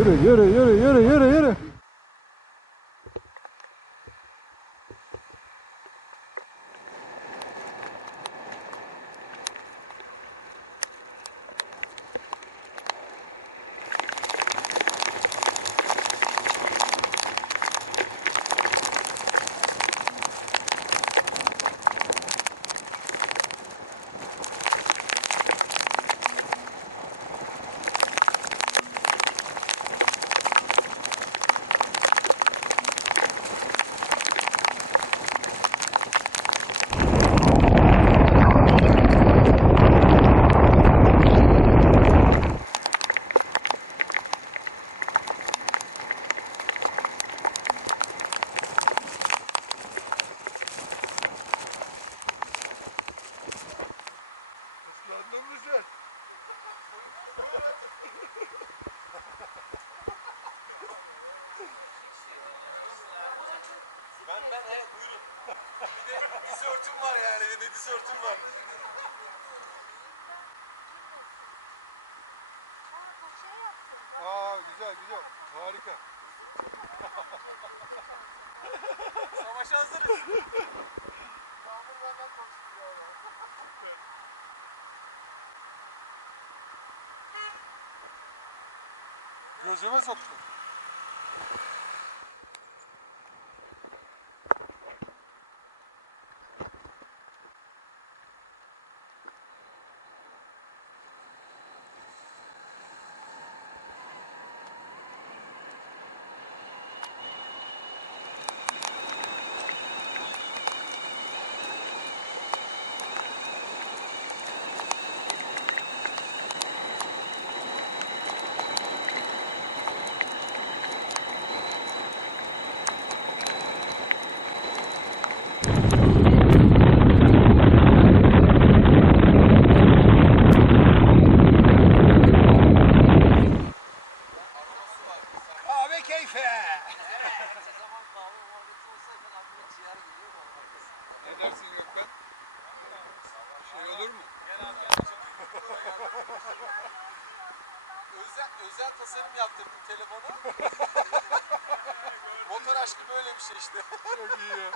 yürü yürü yürü yürü yürü yürü. Ben ben he buyurun. Bir de disörtüm var yani bir de disörtüm var. Aa güzel güzel. Harika. Savaşa hazırız. Gözüme soktu. Tasarım yaptırdım telefona. Motor aşkı böyle bir şey işte. Çok iyi ya.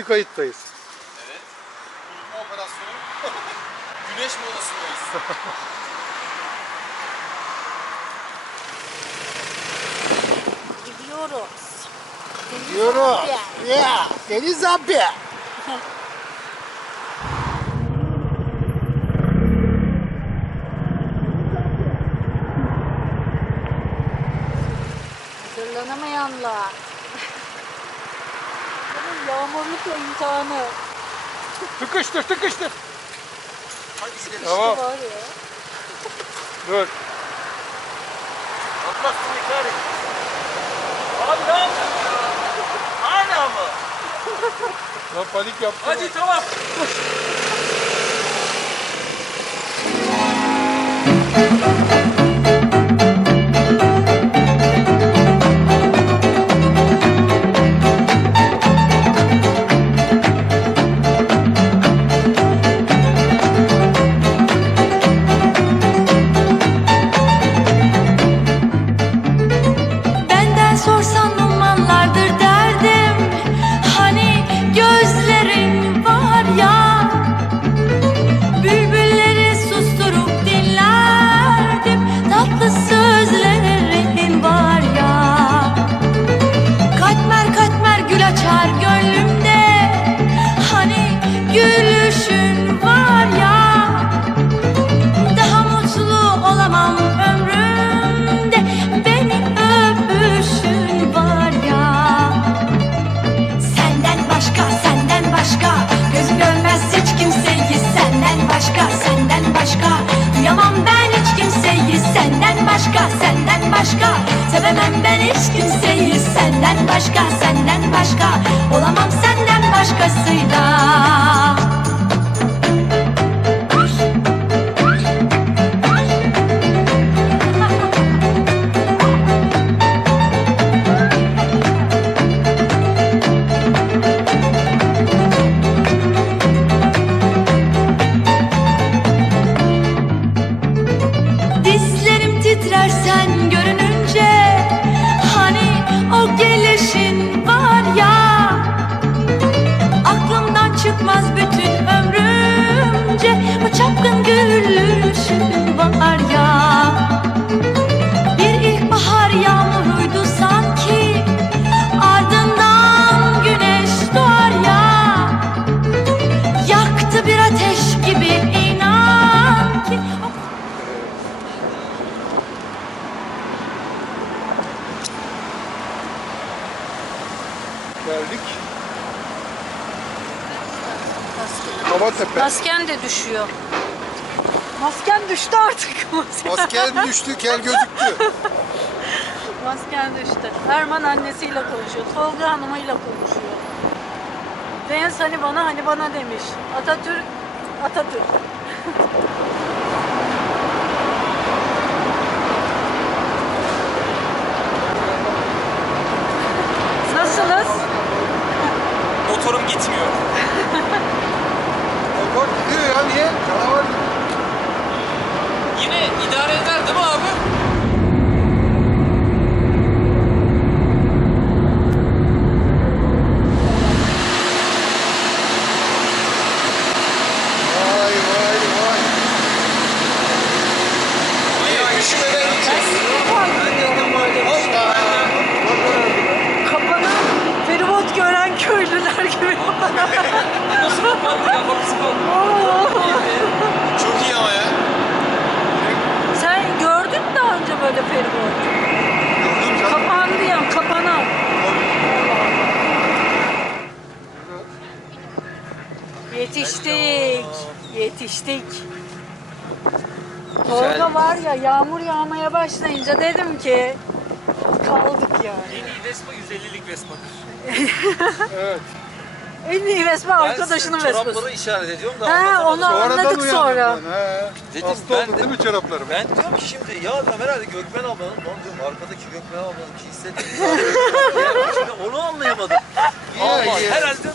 Sesli kayıttayız. Evet. Kurutma operasyonu. Güneş molasındayız. Gidiyoruz. Diyoruz. Ya, Deniz abi. Hazırlanamayanlar. Bunun yağmurluk imtihanı Tıkıştır, tıkıştır. Hadi gidelim. Tamam, var ya. dur. Atmazsın yeter. Abi ne yapıyorsun ya? Hala mı? Lan panik yaptım. Hadi tamam. Gözü görmez hiç kimseyi. Senden başka senden başka. Duyamam ben hiç kimseyi. Senden başka senden başka. Sevemem ben hiç kimseyi. Senden başka senden başka. Olamam senden başkasıyla. Masken de düşüyor. Masken düştü artık. Masken düştü, kel gözüktü. Masken düştü. Erman annesiyle konuşuyor. Tolga hanımıyla konuşuyor. Deniz hani bana hani bana demiş. Atatürk Atatürk. Yetiştik. Tolga var ya yağmur yağmaya başlayınca dedim ki kaldık yani. En iyi Vespa 150'lik Vespa'dır. Evet. En iyi Vespa arkadaşının Ben Vespa'sı. çorapları işaret ediyorum da anlatamadım. onu anladık sonra. ben, he. Dedim, Hasta ben oldun de- değil mi çoraplarım? Ben diyorum ki şimdi ya diyorum herhalde Gökmen ablanın lan diyorum arkadaki Gökmen ablanın ki hissettiğini şimdi onu anlayamadım. Ya, Allah ya. herhalde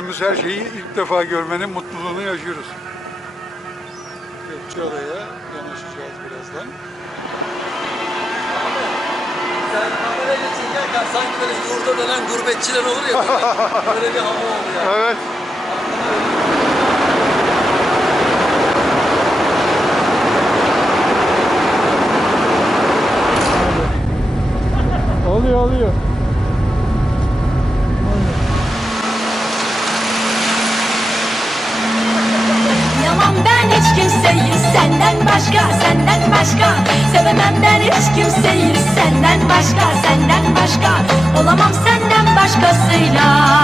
Gördüğümüz her şeyi ilk defa görmenin mutluluğunu yaşıyoruz. Geçici oraya yanaşacağız birazdan. Sen kamerayla çekerken sanki böyle yurda dönen gurbetçiler olur ya böyle, bir hava oldu ya. Evet. Oluyor oluyor. kimseyi senden başka senden başka olamam senden başkasıyla.